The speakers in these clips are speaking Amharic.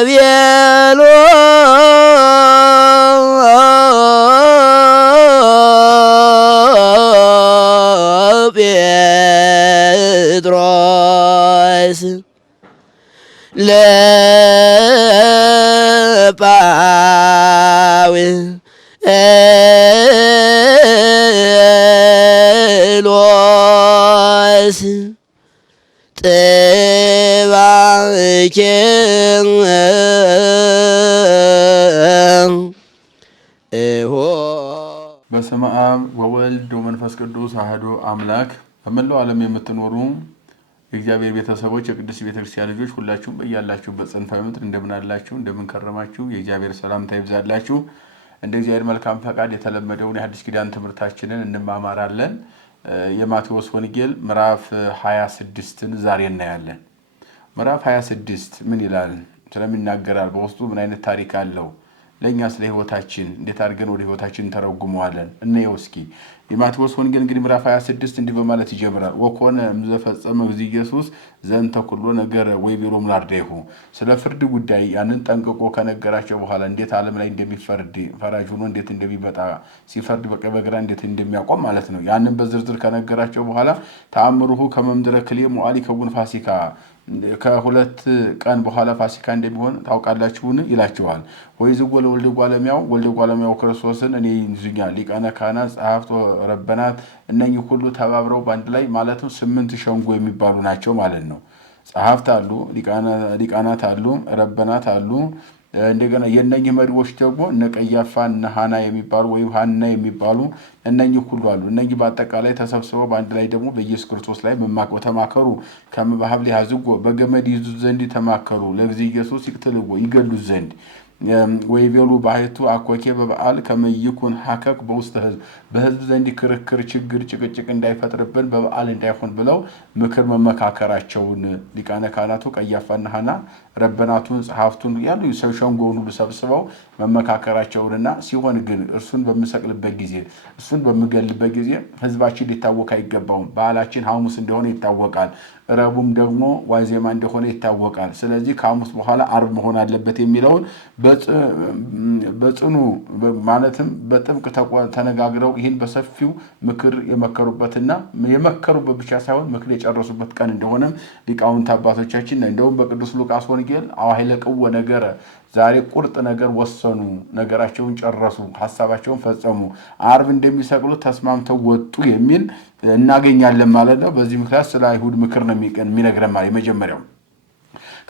ቤሎ ጴጥሮስ ለጳውሎስ ጥባኬ በስመ አብ ወወልድ ወመንፈስ ቅዱስ አሐዱ አምላክ። በመላው ዓለም የምትኖሩ የእግዚአብሔር ቤተሰቦች የቅድስት ቤተክርስቲያን ልጆች ሁላችሁም በያላችሁበት ጽንፈ ምድር እንደምን አላችሁ? እንደምን ከረማችሁ? የእግዚአብሔር ሰላምታ ይብዛላችሁ። እንደ እግዚአብሔር መልካም ፈቃድ የተለመደውን የሐዲስ ኪዳን ትምህርታችንን እንማማራለን። የማቴዎስ ወንጌል ምዕራፍ 26ን ዛሬ እናያለን። ምዕራፍ 26 ምን ይላል? ስለምን ይናገራል? በውስጡ ምን አይነት ታሪክ አለው? ለኛ ስለ ህይወታችን እንዴት አድርገን ወደ ህይወታችን ተረጉመዋለን? እንየው እስኪ። የማቴዎስ ወንጌል እንግዲህ ምዕራፍ 26 እንዲህ በማለት ይጀምራል። ወኮነ እምዘፈጸመ እግዚእ ኢየሱስ ዘንተ ኩሎ ነገር ወይቤሎሙ ለአርዳኢሁ። ስለ ፍርድ ጉዳይ ያንን ጠንቅቆ ከነገራቸው በኋላ እንዴት ዓለም ላይ እንደሚፈርድ ፈራጅ ሆኖ እንዴት እንደሚመጣ ሲፈርድ በቀኝ በግራ እንዴት እንደሚያቆም ማለት ነው። ያንን በዝርዝር ከነገራቸው በኋላ ተአምሩሁ ከመምድረ ክልኤ ሞዓሊ ከጉን ፋሲካ ከሁለት ቀን በኋላ ፋሲካ እንደሚሆን ታውቃላችሁን ይላቸዋል። ወይዝጎ ለወልደ ጓለሚያው ወልደ ጓለሚያው ክርስቶስን እኔ ይዙኛል ሊቃነ ካህናት ጸሐፍት ረበናት እነኚህ ሁሉ ተባብረው ባንድ ላይ ማለትም 8 ሸንጎ የሚባሉ ናቸው ማለት ነው። ጸሐፍት አሉ፣ ሊቃናት አሉ፣ ረበናት አሉ። እንደገና የነኚህ መሪዎች ደግሞ እነ ቀያፋ እነ ሐና የሚባሉ ወይም ሐና የሚባሉ እነኚህ ሁሉ አሉ። እነኚህ በአጠቃላይ ተሰብስበው በአንድ ላይ ደግሞ በኢየሱስ ክርስቶስ ላይ ተማከሩ። ከመባህብ ሊያዝጎ በገመድ ይዙት ዘንድ ተማከሩ። ለእግዚእ ኢየሱስ ይቅትልዎ ይገሉት ዘንድ ወይቤሉ ባሕቱ አኮኬ በበዓል ከመይኩን ሐከክ በውስተ ሕዝብ በሕዝብ ዘንድ ክርክር ችግር ጭቅጭቅ እንዳይፈጥርብን በበዓል እንዳይሆን ብለው ምክር መመካከራቸውን ሊቃነ ካህናቱ ቀያፋና ሐና ረበናቱን ጸሐፍቱን ያሉ ሸንጎውን ሁሉ ሰብስበው መመካከራቸውንና ሲሆን ግን እርሱን በምሰቅልበት ጊዜ እሱን በምገልበት ጊዜ ሕዝባችን ሊታወቅ አይገባውም። በዓላችን ሐሙስ እንደሆነ ይታወቃል። ረቡዕም ደግሞ ዋዜማ እንደሆነ ይታወቃል። ስለዚህ ከሐሙስ በኋላ ዓርብ መሆን አለበት የሚለውን በጽኑ ማለትም በጥብቅ ተነጋግረው ይህን በሰፊው ምክር የመከሩበትና የመከሩበት ብቻ ሳይሆን ምክር የጨረሱበት ቀን እንደሆነም ሊቃውንት አባቶቻችን እንደውም በቅዱስ ሉቃስ ወንጌል አዋሂለቅዎ ነገረ ዛሬ ቁርጥ ነገር ወሰኑ፣ ነገራቸውን ጨረሱ፣ ሐሳባቸውን ፈጸሙ፣ ዓርብ እንደሚሰቅሉ ተስማምተው ወጡ የሚል እናገኛለን ማለት ነው። በዚህ ምክንያት ስለ አይሁድ ምክር ነው የሚነግረን ማለት የመጀመሪያው።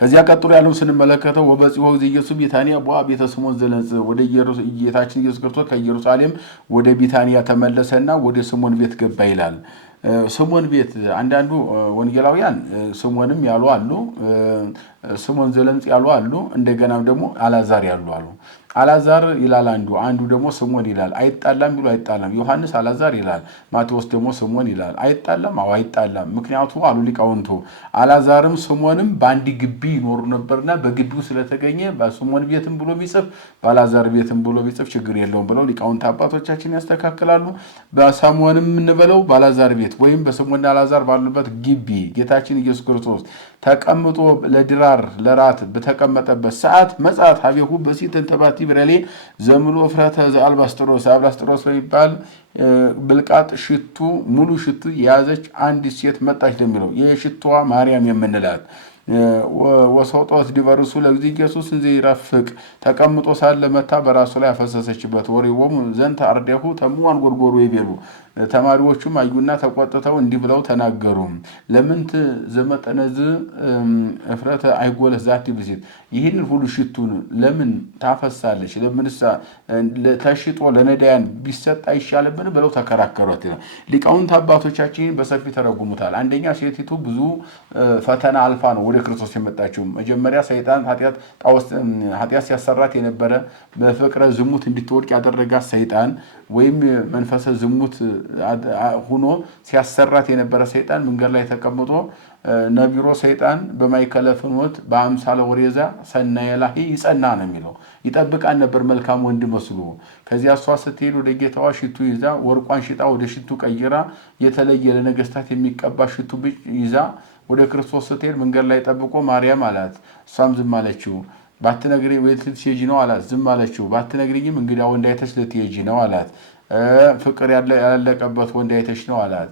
ከዚያ ቀጥሎ ያለው ስንመለከተው ወበጽሖ እግዚእ ኢየሱስ ቢታንያ ቦአ ቤተ ስምዖን ዘለንጽእ ወደ ጌታችን ኢየሱስ ክርስቶስ ከኢየሩሳሌም ወደ ቢታንያ ተመለሰና ወደ ስምዖን ቤት ገባ ይላል። ስምዖን ቤት አንዳንዱ ወንጌላውያን ስምዖንም ያሉ አሉ፣ ስምዖን ዘለንጽ ያሉ አሉ፣ እንደገናም ደግሞ አልዓዛር ያሉ አሉ። አልዓዛር ይላል አንዱ ደግሞ ስምዖን ይላል። አይጣላም ቢሉ አይጣላም። ዮሐንስ አልዓዛር ይላል፣ ማቴዎስ ደግሞ ስምዖን ይላል። አይጣላም? አዎ አይጣላም። ምክንያቱ አሉ ሊቃውንቱ አልዓዛርም ስምዖንም በአንድ ግቢ ይኖሩ ነበርና በግቢው ስለተገኘ በስምዖን ቤትም ብሎ ቢጽፍ በአልዓዛር ቤትም ብሎ ቢጽፍ ችግር የለውም ብለው ሊቃውንት አባቶቻችን ያስተካክላሉ። በስምዖንም እንበለው በአልዓዛር ቤት ወይም በስምዖንና አልዓዛር ባሉበት ግቢ ጌታችን ኢየሱስ ክርስቶስ ተቀምጦ ለድራር ለራት በተቀመጠበት ሰዓት መጻት ሀቤሁ በሲትን ተባቲ ብረሌ ዘምሎ ፍረተ ዘአልባስጥሮስ አልባስጥሮስ በሚባል ብልቃጥ ሽቱ ሙሉ ሽቱ የያዘች አንዲት ሴት መጣች እንደሚለው የሽቱዋ ማርያም የምንላት ወሰውጦት ዲበርሱ ለእግዚእ ኢየሱስ እንዘ ይረፍቅ ተቀምጦ ሳለ መታ በራሱ ላይ አፈሰሰችበት። ወሬዎሙ ዘንተ አርዳኢሁ ተሙዋን ጎርጎሮ ይቤሉ ተማሪዎቹም አዩና ተቆጥተው እንዲህ ብለው ተናገሩ። ለምንት ዘመጠነዝ እፍረተ አይጎለ ዛቲ ብሲት ይህንን ሁሉ ሽቱን ለምን ታፈሳለች? ለምንሳ ተሽጦ ለነዳያን ቢሰጥ አይሻልብን? ብለው ተከራከሩት። ሊቃውንት አባቶቻችን በሰፊ ተረጉሙታል። አንደኛ ሴቲቱ ብዙ ፈተና አልፋ ነው ወደ ክርስቶስ የመጣችው። መጀመሪያ ሰይጣን ኃጢአት ሲያሰራት የነበረ በፍቅረ ዝሙት እንድትወድቅ ያደረጋት ሰይጣን ወይም መንፈሰ ዝሙት ሆኖ ሲያሰራት የነበረ ሰይጣን መንገድ ላይ ተቀምጦ ነቢሮ ሰይጣን በማይከለ ፍኖት በአምሳለ ወሬዛ ሰናየላሂ ይጸና ነው የሚለው። ይጠብቃን ነበር መልካም ወንድ መስሎ። ከዚያ እሷ ስትሄድ ወደ ጌታዋ ሽቱ ይዛ ወርቋን ሽጣ ወደ ሽቱ ቀይራ የተለየ ለነገስታት የሚቀባ ሽቱ ይዛ ወደ ክርስቶስ ስትሄድ መንገድ ላይ ጠብቆ ማርያም አላት። እሷም ዝም አለችው። ባትነግሪ ወይት ልትሄጂ ነው አላት። ዝም አለችው። ባትነግሪኝም እንግዲያ ወንድ አይተሽ ልትሄጂ ነው አላት። ፍቅር ያላለቀበት ወንድ አይተሽ ነው አላት።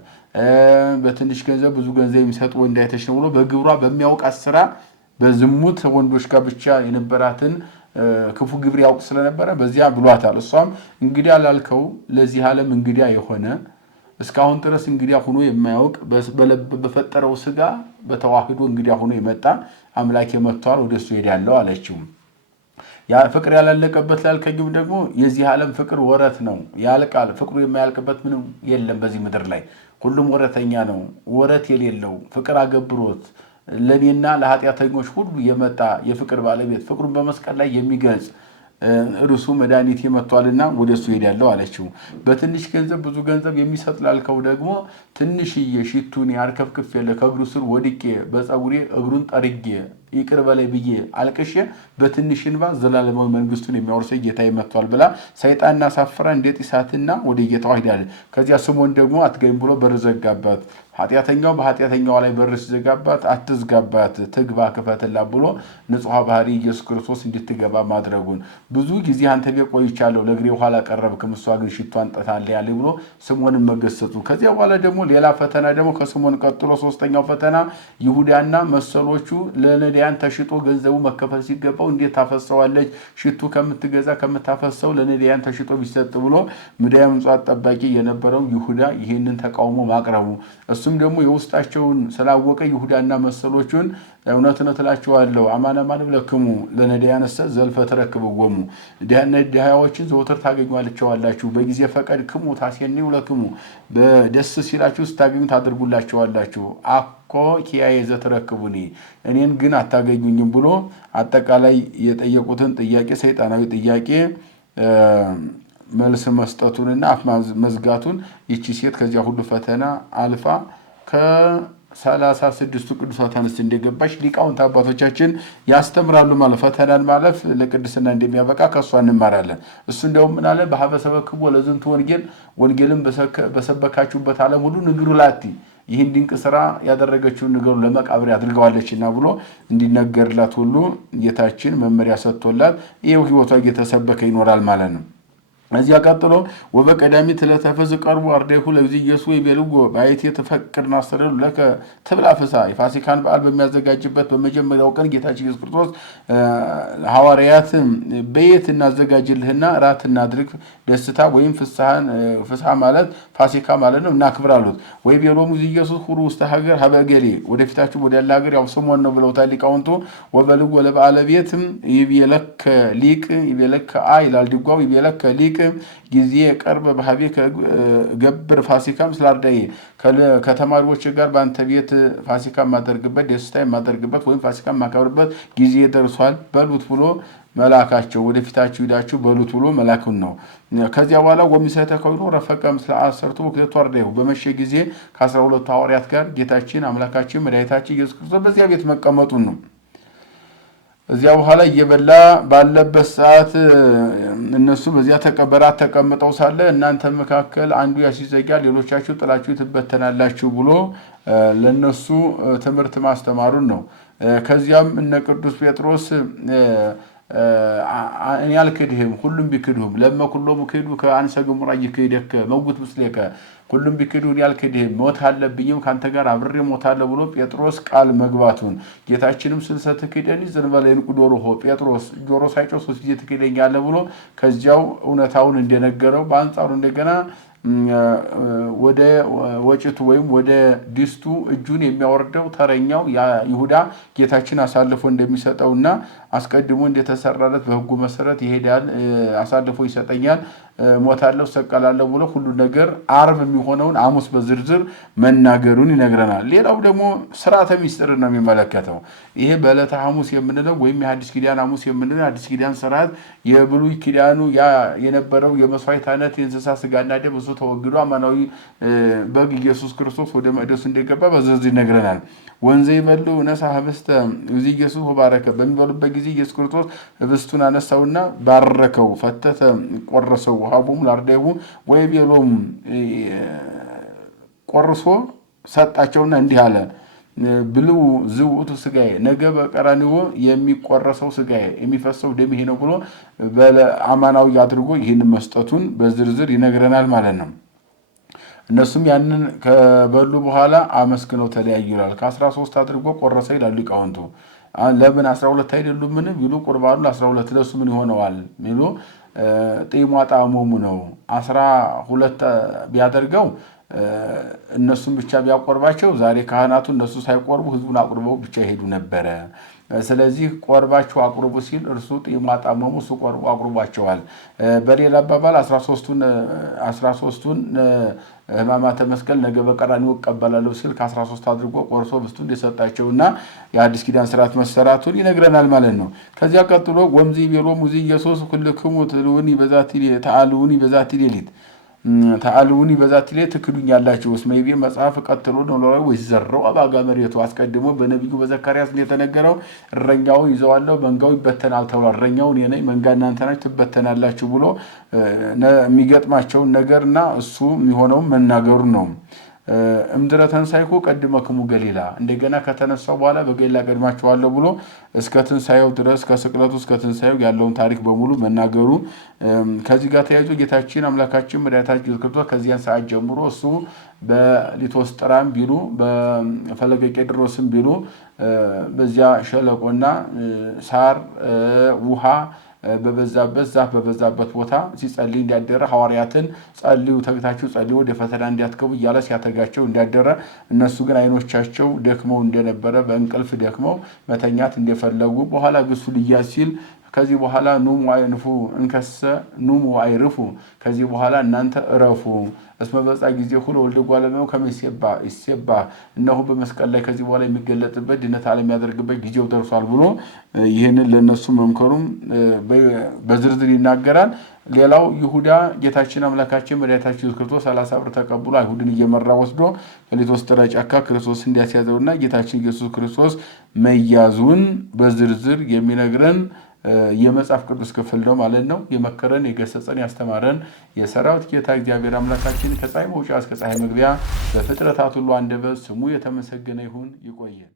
በትንሽ ገንዘብ ብዙ ገንዘብ የሚሰጥ ወንድ አይተሽ ነው ብሎ በግብሯ በሚያውቃት ስራ በዝሙት ወንዶች ጋር ብቻ የነበራትን ክፉ ግብር ያውቅ ስለነበረ በዚያ ብሏታል። እሷም እንግዲያ ላልከው ለዚህ ዓለም እንግዲያ የሆነ እስካሁን ድረስ እንግዲያ ሆኖ የማያውቅ በፈጠረው ስጋ በተዋህዶ እንግዲያ ሆኖ የመጣ አምላክ መጥቷል፣ ወደሱ ሄዳለሁ አለችው። ያ ፍቅር ያላለቀበት ላልከኝም ደግሞ የዚህ ዓለም ፍቅር ወረት ነው፣ ያልቃል። ፍቅሩ የማያልቅበት ምንም የለም በዚህ ምድር ላይ ሁሉም ወረተኛ ነው። ወረት የሌለው ፍቅር አገብሮት ለኔና ለኃጢአተኞች ሁሉ የመጣ የፍቅር ባለቤት ፍቅሩን በመስቀል ላይ የሚገልጽ እርሱ መድኃኒቴ መጥቷልና ወደሱ ሄዳለሁ አለችው። በትንሽ ገንዘብ ብዙ ገንዘብ የሚሰጥ ላልከው ደግሞ ትንሽዬ ሽቱን ያርከፍክፍ ያለ ከእግሩ ስር ወድቄ በፀጉሬ እግሩን ጠርጌ ይቅር በላይ ብዬ አልቅሼ በትንሽ እንባ ዘላለማዊ መንግስቱን የሚያወርሰኝ ጌታዬ መጥቷል ብላ ሰይጣንና ሳፍራ እንደ ጢሳትና ወደ ጌታዋ ሄዳለች። ከዚያ ስምዖን ደግሞ አትገኝ ብሎ በር ዘጋባት። ኃጢአተኛው በኃጢአተኛው ላይ በር ሲዘጋባት አትዝጋባት፣ ትግባ ክፈትላት ብሎ ንጹሐ ባህሪ ኢየሱስ ክርስቶስ እንድትገባ ማድረጉን ብዙ ጊዜ አንተ ቤት ቆይቻለሁ ለእግሬ ውሃ አላቀረብክም፣ እሷ ግን ሽቱ አንጥታለች ያለ ብሎ ስምዖንን መገሰጹ። ከዚያ በኋላ ደግሞ ሌላ ፈተና ደግሞ ከስምዖን ቀጥሎ ሶስተኛው ፈተና ይሁዳና መሰሎቹ ለነዳያን ተሽጦ ገንዘቡ መከፈል ሲገባው እንዴት ታፈሰዋለች? ሽቱ ከምትገዛ ከምታፈሰው ለነዳያን ተሽጦ ቢሰጥ ብሎ ምድያም ምጽዋት ጠባቂ የነበረው ይሁዳ ይህንን ተቃውሞ ማቅረቡ እሱም ደግሞ የውስጣቸውን ስላወቀ ይሁዳና መሰሎቹን እውነት እላችኋለሁ አማን አማን ብለክሙ ለነዳያንሰ ዘልፈ ተረክብዎሙ ድሃዎችን ዘወትር ታገኟላችሁ፣ በጊዜ ፈቀድ ክሙ ታሴኒው ለክሙ በደስ ሲላችሁ ስታገኙ ታደርጉላችኋላችሁ። አኮ ኪያየ ዘተረክቡኒ እኔን ግን አታገኙኝም ብሎ አጠቃላይ የጠየቁትን ጥያቄ ሰይጣናዊ ጥያቄ መልስ መስጠቱንና አፍ መዝጋቱን ይቺ ሴት ከዚያ ሁሉ ፈተና አልፋ ከ36ቱ ቅዱሳት አንስት እንደገባች ሊቃውንት አባቶቻችን ያስተምራሉ። ማለት ፈተናን ማለፍ ለቅድስና እንደሚያበቃ ከሷ እንማራለን። እሱ እንደውም ምን አለ? በሀበ ሰበክቦ ለዝንቱ ወንጌልን በሰበካችሁበት ዓለም ሁሉ ንግሩ ላቲ ይህን ድንቅ ስራ ያደረገችውን ነገሩ ለመቃብር ያድርገዋለችና ብሎ እንዲነገርላት ሁሉ ጌታችን መመሪያ ሰጥቶላት ይሄው ህይወቷ እየተሰበከ ይኖራል ማለት ነው። እዚያ ቀጥሎ ወበቀዳሚ ተለተፈዝ ቀርቡ አርዴሁ ለዚህ ኢየሱስ ይበልጎ ባይት የተፈቅድና አስተደሉ ለከ ተብላ ፍሳ የፋሲካን በዓል በሚያዘጋጅበት በመጀመሪያው ቀን ጌታችን ኢየሱስ ክርስቶስ ሐዋርያት በየት እናዘጋጅልህና ራት እናድርግ ደስታ ወይም ፍስሐ ማለት ፋሲካ ማለት ነው እናክብር አሉት። ወይ ቢሮሙ ኢየሱስ ሁሉ ውስተ ሀገር ሀበገሌ ወደፊታችሁ ወደ ያለ ሀገር ያው ስምዖን ነው ብለውታል ሊቃውንቱ። ወበልጎ ለባለቤትም ይቤለከ ሊቅ ይቤለከ ይላል ድጓው ይቤለከ ሊቅ ጊዜ ቀርበ በሀቤ ገብር ፋሲካም ስላርዳይ ከተማሪዎች ጋር በአንተ ቤት ፋሲካ ማደርግበት ደስታ የማደርግበት ወይም ፋሲካ ማከብርበት ጊዜ ደርሷል በሉት ብሎ መላካቸው ወደፊታችሁ ሄዳችሁ በሉት ብሎ መላኩን ነው። ከዚያ በኋላ ወሚሰተ ከይኖ ረፈቀ ምስለ አሰርቱ ወክለቱ አርዳይሁ በመሸ ጊዜ ከ12 ሐዋርያት ጋር ጌታችን አምላካችን መድኃኒታችን ኢየሱስ ክርስቶስ በዚያ ቤት መቀመጡን ነው። እዚያ በኋላ እየበላ ባለበት ሰዓት እነሱ በዚያ በራት ተቀምጠው ሳለ እናንተ መካከል አንዱ ያሲዘጋል ሌሎቻችሁ ጥላችሁ ትበተናላችሁ ብሎ ለነሱ ትምህርት ማስተማሩን ነው። ከዚያም እነ ቅዱስ ጴጥሮስ እኔ አልክድህም ሁሉም ቢክዱህም ለመኩሎም ክዱ ከአንሰ ገሙራ ይክደከ መውት ምስለከ ሁሉም ቢክዱን ያልክድህም ሞት አለብኝም ካንተ ጋር አብሬ ሞታለሁ ብሎ ጴጥሮስ ቃል መግባቱን ጌታችንም ስንሰት ክደኒ ዘንበለይን ቁዶሮ ጴጥሮስ ጆሮ ሳይጮህ 3 ጊዜ ትክደኛለህ ብሎ ከዚያው እውነታውን እንደነገረው በአንጻሩ እንደገና ወደ ወጭቱ ወይም ወደ ድስቱ እጁን የሚያወርደው ተረኛው ይሁዳ ጌታችን አሳልፎ እንደሚሰጠውና አስቀድሞ እንደተሰራለት በሕጉ መሰረት ይሄዳል አሳልፎ ይሰጠኛል ሞታለሁ ሰቀላለሁ ብሎ ሁሉ ነገር ዓርብ የሚሆነውን ሐሙስ በዝርዝር መናገሩን ይነግረናል። ሌላው ደግሞ ሥርዓተ ምስጢር ነው የሚመለከተው። ይሄ በዕለተ ሐሙስ የምንለው ወይም የሐዲስ ኪዳን ሐሙስ የምንለው የሐዲስ ኪዳን ሥርዓት የብሉይ ኪዳኑ የነበረው የመስዋዕት አይነት የእንስሳ ስጋና ደም እሱ ተወግዶ አማናዊ በግ ኢየሱስ ክርስቶስ ወደ መቅደሱ እንደገባ በዝርዝር ይነግረናል። ወንዘ ይበሉ ነሳ ህብስተ እዚ ኢየሱስ ወባረከ በሚበሉበት ጊዜ ኢየሱስ ክርስቶስ ህብስቱን አነሳውና ባረከው ፈተተ ቆረሰው ሀቡም ላርዳይሁ ወይ ቢሎም ቆርሶ ሰጣቸውና እንዲህ አለ ብሉ ዝውቱ ስጋዬ ነገ በቀራንዮ የሚቆረሰው ስጋዬ የሚፈሰው ደም ይሄ ነው ብሎ አማናዊ አድርጎ ይህን መስጠቱን በዝርዝር ይነግረናል ማለት ነው። እነሱም ያንን ከበሉ በኋላ አመስግነው ተለያዩ ይላል። ከ13 አድርጎ ቆረሰ ይላሉ ሊቃውንቱ። ለምን 12 አይደሉም? ምን ቢሉ ቁርባኑ 12 ለሱ ምን ይሆነዋል ቢሉ ጢሟ ጣዕሞሙ ነው። 12 ቢያደርገው እነሱም ብቻ ቢያቆርባቸው ዛሬ ካህናቱ እነሱ ሳይቆርቡ ህዝቡን አቁርበው ብቻ ይሄዱ ነበረ። ስለዚህ ቆርባቸው አቁርቡ ሲል እርሱ ጢሟ ጣዕሞሙ እሱ ቆርቦ አቁርቧቸዋል። በሌላ አባባል 13ቱን ሕማማተ መስቀል ነገ በቀራንዮ እቀበላለሁ ሲል ከ13 አድርጎ ቆርሶ ብስቱን የሰጣቸውና የአዲስ ኪዳን ስርዓት መሰራቱን ይነግረናል ማለት ነው። ከዚያ ቀጥሎ ወምዚ ቤሎ ሙዚ ኢየሱስ ኩልክሙ ትልውኒ በዛቲ ሌሊት ተአልውኒ በዛቲ ሌሊት ትክዱኛላችሁ። እስመ ይቤ መጽሐፍ ቀጥሎ ነው ወይዘረው አባጋ መሬቱ አስቀድሞ በነቢዩ በዘካርያስ የተነገረው እረኛውን ይዘዋለሁ መንጋው ይበተናል ተብሏል። እረኛውን የኔ መንጋ እናንተ ናችሁ ትበተናላችሁ ብሎ የሚገጥማቸውን ነገርና እሱ የሚሆነውን መናገሩ ነው። እምድረ ተንሳይኮ ቀድመክሙ ገሊላ እንደገና ከተነሳው በኋላ በገሊላ ቀድማችኋለሁ ብሎ እስከ ትንሳኤው ድረስ ከስቅለቱ እስከ ትንሳኤው ያለውን ታሪክ በሙሉ መናገሩ ከዚህ ጋር ተያይዞ ጌታችን አምላካችን መድኃኒታችን ኢየሱስ ክርስቶስ ከዚያን ሰዓት ጀምሮ እሱ በሊቶስጥራም ቢሉ በፈለገ ቄድሮስም ቢሉ በዚያ ሸለቆና ሳር ውሃ በበዛበት ዛፍ በበዛበት ቦታ ሲጸልይ እንዲያደረ ሐዋርያትን ጸልዩ ተግታችሁ ጸልዩ ወደ ፈተና እንዲያትገቡ እያለ ሲያተጋቸው እንዲያደረ እነሱ ግን አይኖቻቸው ደክመው እንደነበረ በእንቅልፍ ደክመው መተኛት እንደፈለጉ በኋላ ግሱ ልያዝ ሲል ከዚህ በኋላ ኑሙ አይንፉ እንከሰ ኑሙ አይርፉ ከዚህ በኋላ እናንተ እረፉ እስመ በጻ ጊዜ ሁሉ ወልደ እጓለ እመሕያው ከመይሴባ ይሴባ እነሆ በመስቀል ላይ ከዚህ በኋላ የሚገለጥበት ድነት ዓለም ያደርግበት ጊዜው ደርሷል ብሎ ይህንን ለነሱ መምከሩም በዝርዝር ይናገራል። ሌላው ይሁዳ ጌታችን አምላካችን መድኃኒታችን ኢየሱስ ክርስቶስ 30 ብር ተቀብሎ አይሁድን እየመራ ወስዶ ከሊቶስጥራ ጫካ ክርስቶስ እንዲያስያዘውና ጌታችን ኢየሱስ ክርስቶስ መያዙን በዝርዝር የሚነግረን የመጽሐፍ ቅዱስ ክፍል ነው ማለት ነው። የመከረን የገሰጸን ያስተማረን የሰራዊት ጌታ እግዚአብሔር አምላካችን ከፀሐይ መውጫ እስከ ፀሐይ መግቢያ በፍጥረታት ሁሉ አንደበት ስሙ የተመሰገነ ይሁን። ይቆየን።